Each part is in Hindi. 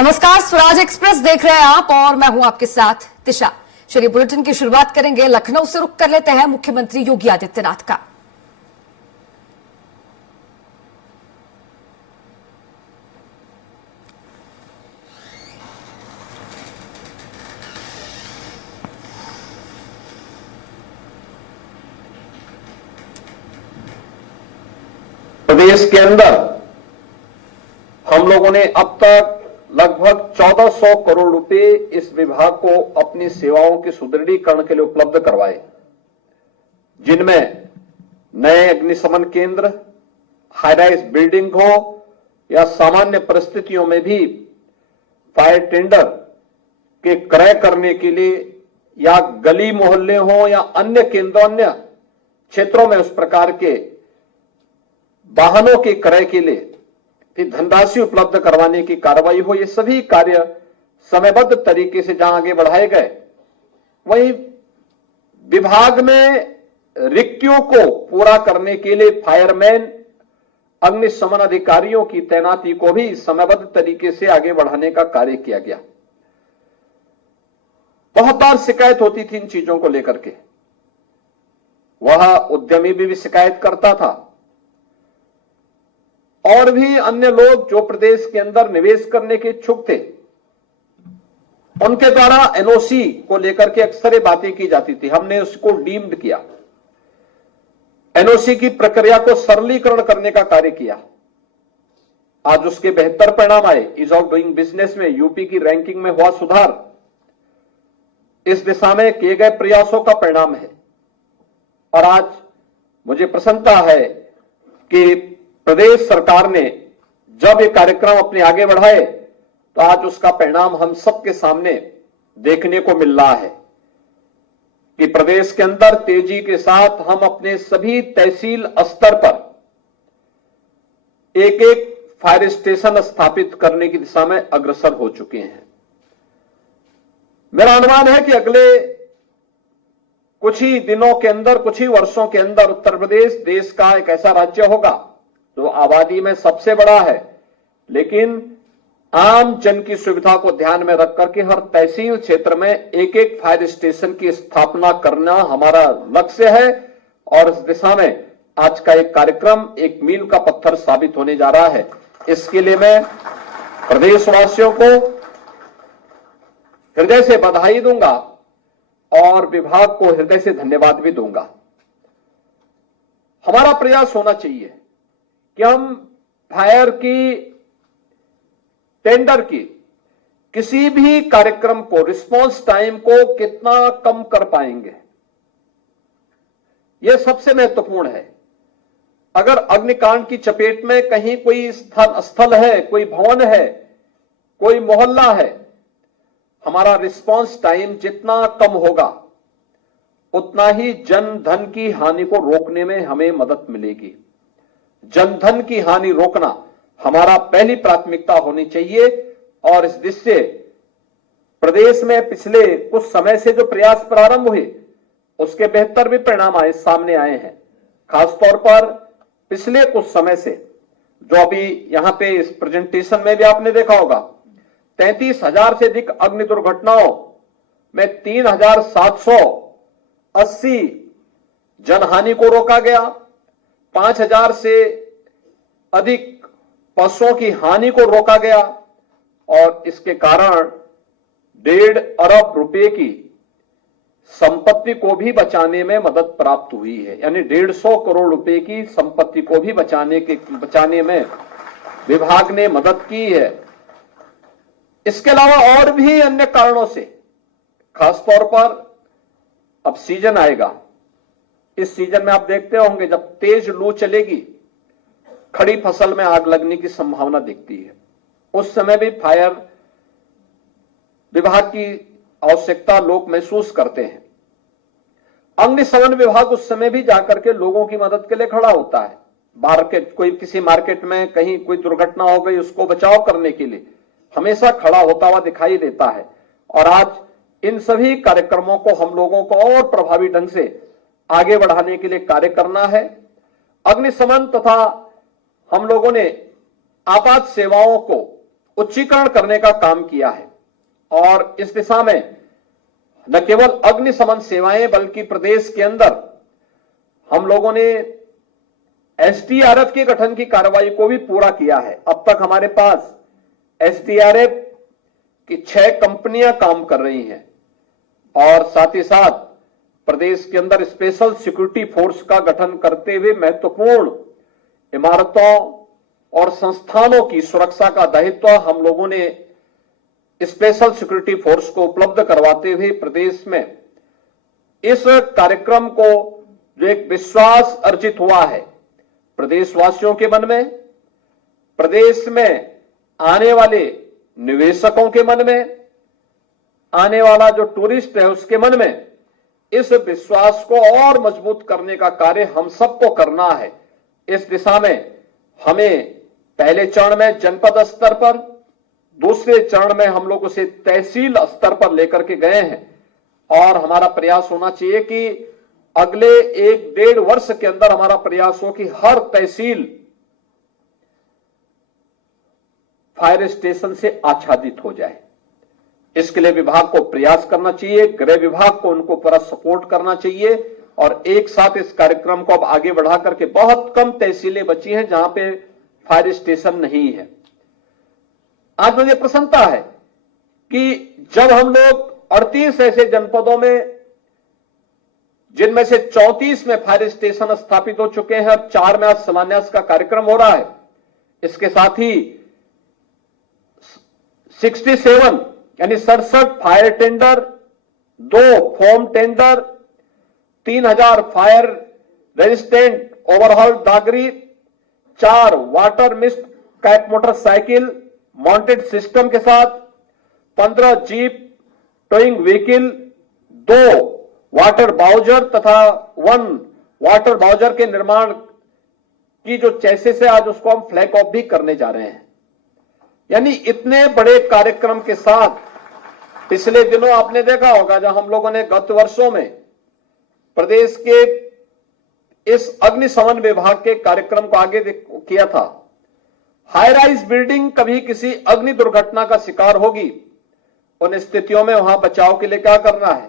नमस्कार, स्वराज एक्सप्रेस देख रहे हैं आप और मैं हूं आपके साथ दिशा। चलिए बुलेटिन की शुरुआत करेंगे। लखनऊ से रुख कर लेते हैं मुख्यमंत्री योगी आदित्यनाथ का। प्रदेश के अंदर हम लोगों ने अब तक लगभग 1400 करोड़ रुपए इस विभाग को अपनी सेवाओं के सुदृढ़ीकरण के लिए उपलब्ध करवाए, जिनमें नए अग्निशमन केंद्र, हाईराइज बिल्डिंग हो या सामान्य परिस्थितियों में भी फायर टेंडर के क्रय करने के लिए या गली मोहल्ले हो या अन्य केंद्रों, अन्य क्षेत्रों में उस प्रकार के वाहनों के क्रय के लिए धनराशि उपलब्ध करवाने की कार्रवाई हो। ये सभी कार्य समयबद्ध तरीके से जहां आगे बढ़ाए गए, वहीं विभाग में रिक्तियों को पूरा करने के लिए फायरमैन, अग्निशमन अधिकारियों की तैनाती को भी समयबद्ध तरीके से आगे बढ़ाने का कार्य किया गया। बहुत बार शिकायत होती थी इन चीजों को लेकर के, वह उद्यमी भी शिकायत करता था और भी अन्य लोग जो प्रदेश के अंदर निवेश करने के इच्छुक थे, उनके द्वारा एनओसी को लेकर के अक्सर ये बातें की जाती थी। हमने उसको डीम्ड किया, एनओसी की प्रक्रिया को सरलीकरण करने का कार्य किया। आज उसके बेहतर परिणाम आए। ईज ऑफ डूइंग बिजनेस में यूपी की रैंकिंग में हुआ सुधार इस दिशा में किए गए प्रयासों का परिणाम है। और आज मुझे प्रसन्नता है कि प्रदेश सरकार ने जब ये कार्यक्रम अपने आगे बढ़ाए तो आज उसका परिणाम हम सबके सामने देखने को मिल रहा है कि प्रदेश के अंदर तेजी के साथ हम अपने सभी तहसील स्तर पर एक एक फायर स्टेशन स्थापित करने की दिशा में अग्रसर हो चुके हैं। मेरा अनुमान है कि अगले कुछ ही दिनों के अंदर, कुछ ही वर्षों के अंदर उत्तर प्रदेश देश का एक ऐसा राज्य होगा जो आबादी में सबसे बड़ा है, लेकिन आम जन की सुविधा को ध्यान में रख करके हर तहसील क्षेत्र में एक एक फायर स्टेशन की स्थापना करना हमारा लक्ष्य है। और इस दिशा में आज का एक कार्यक्रम एक मील का पत्थर साबित होने जा रहा है। इसके लिए मैं प्रदेशवासियों को हृदय से बधाई दूंगा और विभाग को हृदय से धन्यवाद भी दूंगा। हमारा प्रयास होना चाहिए कि हम फायर की टेंडर की किसी भी कार्यक्रम को, रिस्पांस टाइम को कितना कम कर पाएंगे, यह सबसे महत्वपूर्ण है। अगर अग्निकांड की चपेट में कहीं कोई स्थल है, कोई भवन है, कोई मोहल्ला है, हमारा रिस्पांस टाइम जितना कम होगा उतना ही जन धन की हानि को रोकने में हमें मदद मिलेगी। जनधन की हानि रोकना हमारा पहली प्राथमिकता होनी चाहिए। और इस दिशा से प्रदेश में पिछले कुछ समय से जो प्रयास प्रारंभ हुए उसके बेहतर भी परिणाम सामने आए हैं। खासतौर पर पिछले कुछ समय से जो अभी यहां पे इस प्रेजेंटेशन में भी आपने देखा होगा, 33,000 से अधिक अग्नि दुर्घटनाओं में 3,780 जनहानि को रोका गया, 5,000 से अधिक पशुओं की हानि को रोका गया और इसके कारण 1.5 अरब रुपए की संपत्ति को भी बचाने में मदद प्राप्त हुई है। यानी 150 करोड़ रुपए की संपत्ति को भी बचाने में विभाग ने मदद की है। इसके अलावा और भी अन्य कारणों से, खासतौर पर अब सीजन आएगा, इस सीजन में आप देखते होंगे जब तेज लू चलेगी, खड़ी फसल में आग लगने की संभावना दिखती है। उस समय भी फायर विभाग की आवश्यकता लोग महसूस करते हैं। अग्निशमन विभाग उस समय भी जाकर के लोगों की मदद के लिए खड़ा होता है। किसी मार्केट में कहीं कोई दुर्घटना हो गई, उसको बचाव करने के लिए हमेशा खड़ा होता हुआ दिखाई देता है। और आज इन सभी कार्यक्रमों को हम लोगों को और प्रभावी ढंग से आगे बढ़ाने के लिए कार्य करना है। अग्निशमन तथा हम लोगों ने आपात सेवाओं को उच्चीकरण करने का काम किया है और इस दिशा में न केवल अग्निशमन सेवाएं बल्कि प्रदेश के अंदर हम लोगों ने एसडीआरएफ के गठन की कार्रवाई को भी पूरा किया है। अब तक हमारे पास एसडीआरएफ की 6 कंपनियां काम कर रही हैं और साथ ही साथ प्रदेश के अंदर स्पेशल सिक्योरिटी फोर्स का गठन करते हुए महत्वपूर्ण इमारतों और संस्थानों की सुरक्षा का दायित्व हम लोगों ने स्पेशल सिक्योरिटी फोर्स को उपलब्ध करवाते हुए प्रदेश में इस कार्यक्रम को जो एक विश्वास अर्जित हुआ है प्रदेशवासियों के मन में, प्रदेश में आने वाले निवेशकों के मन में, आने वाला जो टूरिस्ट है उसके मन में, इस विश्वास को और मजबूत करने का कार्य हम सबको करना है। इस दिशा में हमें पहले चरण में जनपद स्तर पर, दूसरे चरण में हम लोग उसे तहसील स्तर पर लेकर के गए हैं और हमारा प्रयास होना चाहिए कि अगले 1-1.5 वर्ष के अंदर हमारा प्रयास हो कि हर तहसील फायर स्टेशन से आच्छादित हो जाए। इसके लिए विभाग को प्रयास करना चाहिए, गृह विभाग को उनको पूरा सपोर्ट करना चाहिए और एक साथ इस कार्यक्रम को अब आगे बढ़ा करके बहुत कम तहसीलें बची हैं जहां पे फायर स्टेशन नहीं है। आज मुझे प्रसन्नता है कि जब हम लोग 38 ऐसे जनपदों में, जिनमें से 34 में फायर स्टेशन स्थापित हो चुके हैं और 4 में आज शिलान्यास का कार्यक्रम हो रहा है, इसके साथ ही 67 यानी 67 fire tender, 2 foam tender, 3000 fire resistant overall डागरी, 4 water mist cap motorcycle mounted system के साथ, 15 jeep towing vehicle, 2 water bowser तथा 1 वाटर बाउजर के निर्माण की जो चेसिस है आज उसको हम फ्लैग ऑफ भी करने जा रहे हैं। यानी इतने बड़े कार्यक्रम के साथ पिछले दिनों आपने देखा होगा जब हम लोगों ने गत वर्षों में प्रदेश के इस अग्निशमन विभाग के कार्यक्रम को आगे किया था। हाई राइज बिल्डिंग कभी किसी अग्नि दुर्घटना का शिकार होगी, उन स्थितियों में वहां बचाव के लिए क्या करना है।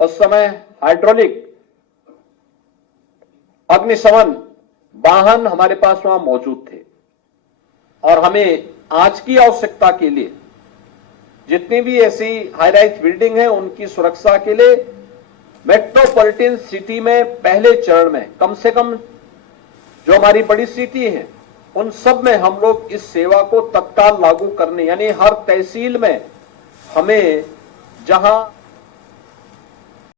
उस समय हाइड्रोलिक अग्निशमन वाहन हमारे पास वहां मौजूद थे और हमें आज की आवश्यकता के लिए जितनी भी ऐसी हाई राइज बिल्डिंग है उनकी सुरक्षा के लिए मेट्रोपॉलिटन सिटी में पहले चरण में कम से कम जो हमारी बड़ी सिटी है उन सब में हम लोग इस सेवा को तत्काल लागू करने, यानी हर तहसील में हमें जहां